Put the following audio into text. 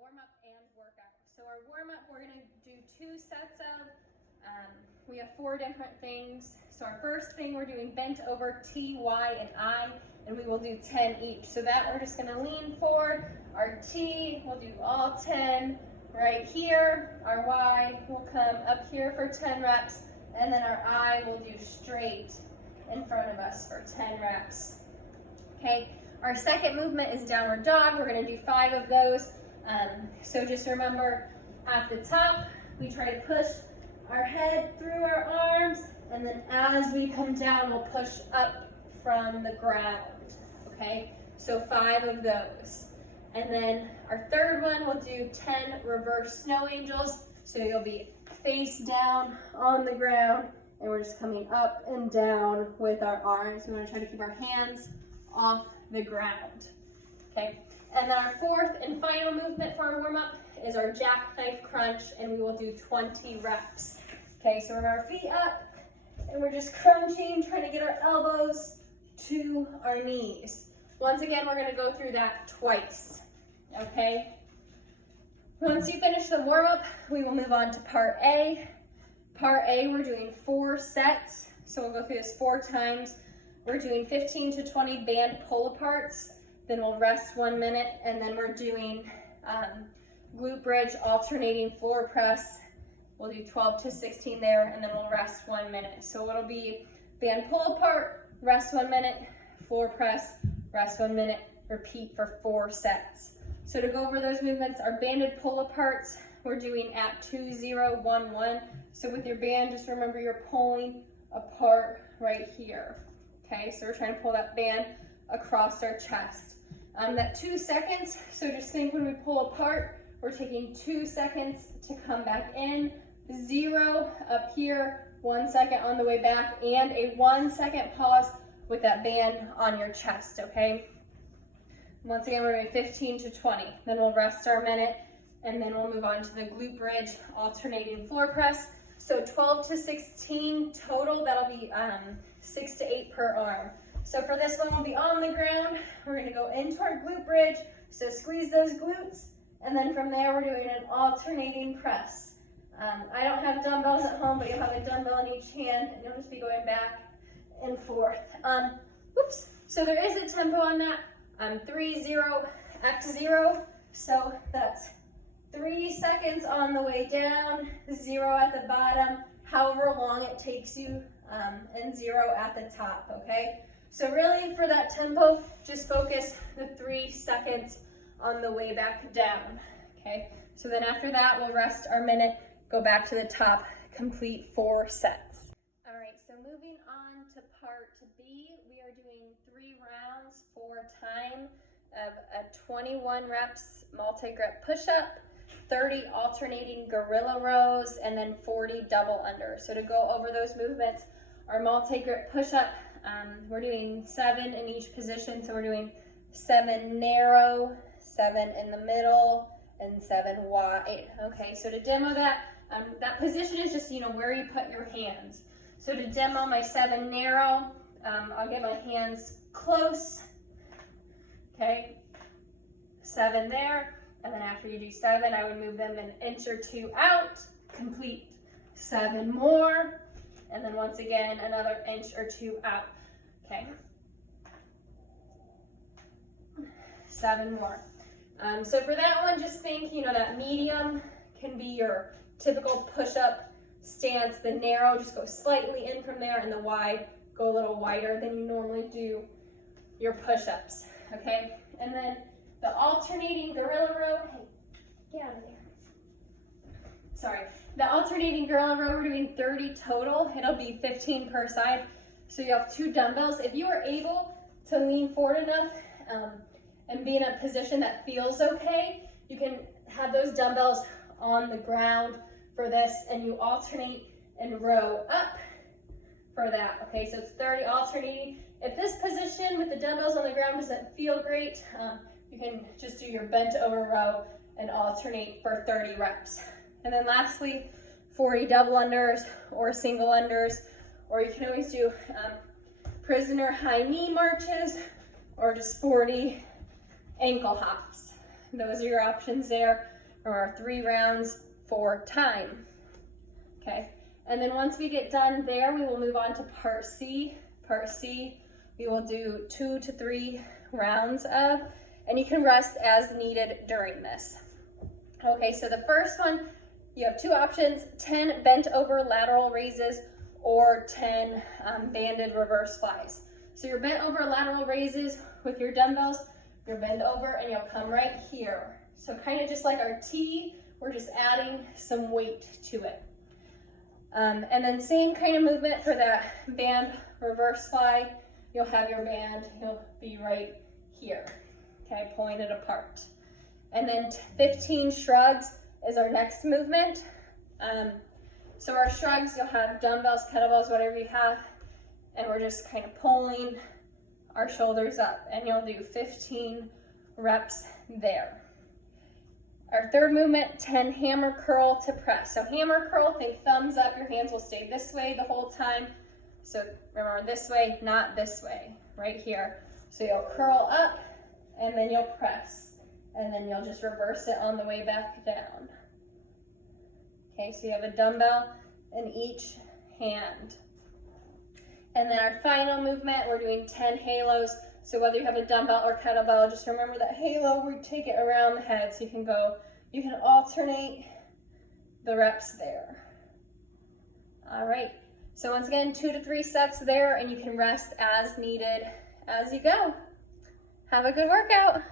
warm-up and workout. So our warm-up, we're gonna do 2 sets of, we have 4 different things. So our first thing, we're doing bent over T, Y, and I, and we will do 10 each. So that we're just gonna lean forward. Our T, we'll do all 10 right here. Our Y will come up here for 10 reps, and then our I will do straight in front of us for 10 reps. Okay, our second movement is downward dog. We're gonna do 5 of those. So just remember, at the top, we try to push our head through our arms, and then as we come down, we'll push up from the ground, okay? So 5 of those. And then our third one, we'll do 10 reverse snow angels. So you'll be face down on the ground, and we're just coming up and down with our arms. We want to try to keep our hands off the ground, okay? And then our fourth and final movement for our warm-up is our jackknife crunch, and we will do 20 reps. Okay, so we're our feet up, and we're just crunching, trying to get our elbows to our knees. Once again, we're gonna go through that twice, okay? Once you finish the warm-up, we will move on to part A. Part A, we're doing 4 sets, so we'll go through this 4 times. We're doing 15 to 20 band pull-aparts, then we'll rest 1 minute, and then we're doing glute bridge, alternating floor press. We'll do 12 to 16 there, and then we'll rest 1 minute. So it'll be band pull-apart, rest 1 minute, floor press, rest 1 minute, repeat for 4 sets. So to go over those movements, our banded pull-aparts, we're doing at 2, 0, 1, 1. So with your band, just remember you're pulling apart right here. Okay, so we're trying to pull that band across our chest. That 2 seconds, so just think when we pull apart, we're taking 2 seconds to come back in, 0 up here, 1 second on the way back, and a 1 second pause with that band on your chest, okay? Once again, we're doing 15 to 20. Then we'll rest our minute, and then we'll move on to the glute bridge, alternating floor press. So 12 to 16 total, that'll be 6 to 8 per arm. So for this one, we'll be on the ground. We're gonna go into our glute bridge. So squeeze those glutes. And then from there, we're doing an alternating press. I don't have dumbbells at home, but you'll have a dumbbell in each hand, and you'll just be going back and forth. So there is a tempo on that. 3, 0, X 0. So that's 3 seconds on the way down, 0 at the bottom, however long it takes you, and 0 at the top, okay? So really for that tempo, just focus the 3 seconds on the way back down, okay? So then after that, we'll rest our minute, go back to the top, complete 4 sets. All right, so moving on to part B, we are doing 3 rounds, 4 time of a 21 reps multi-grip push-up, 30 alternating gorilla rows, and then 40 double under. So to go over those movements, our multi-grip push-up, we're doing 7 in each position. So we're doing 7 narrow, 7 in the middle, and 7 wide. Okay, so to demo that, that position is just, where you put your hands. So to demo my 7 narrow, I'll get my hands close, okay, 7 there, and then after you do 7, I would move them an inch or 2 out, complete 7 more, and then once again, another inch or 2 out, okay, 7 more. So for that one, just think, that medium can be your typical push-up stance. The narrow, just go slightly in from there, and the wide, go a little wider than you normally do your push-ups, okay? And then the alternating gorilla row, hey, get out of there. Sorry, the alternating gorilla row, we're doing 30 total. It'll be 15 per side. So you have 2 dumbbells. If you are able to lean forward enough and be in a position that feels okay, you can have those dumbbells on the ground for this, and you alternate and row up for that, okay? So it's 30 alternating. If this position with the dumbbells on the ground doesn't feel great, you can just do your bent over row and alternate for 30 reps. And then lastly, 40 double unders or single unders, or you can always do prisoner high knee marches, or just 40 ankle hops. Those are your options there. or our 3 rounds for time. Okay, and then once we get done there, we will move on to part C. Part C, we will do 2 to 3 rounds of, and you can rest as needed during this. Okay, so the first one, you have 2 options, 10 bent over lateral raises or 10 banded reverse flies. So your bent over lateral raises with your dumbbells, you'll bend over and you'll come right here. So kind of just like our T, we're just adding some weight to it. And then same kind of movement for that band reverse fly. You'll have your band, you'll be right here, okay, pulling it apart. And then 15 shrugs is our next movement. So our shrugs, you'll have dumbbells, kettlebells, whatever you have, and we're just kind of pulling our shoulders up, and you'll do 15 reps there. Our third movement, 10 hammer curl to press. So hammer curl, think thumbs up, your hands will stay this way the whole time. So remember, this way, not this way, right here. So you'll curl up, and then you'll press, and then you'll just reverse it on the way back down. Okay, so you have a dumbbell in each hand. And then our final movement, we're doing 10 halos. So whether you have a dumbbell or kettlebell, just remember that halo, we take it around the head. So you can alternate the reps there. All right, so once again, 2 to 3 sets there, and you can rest as needed as you go. Have a good workout.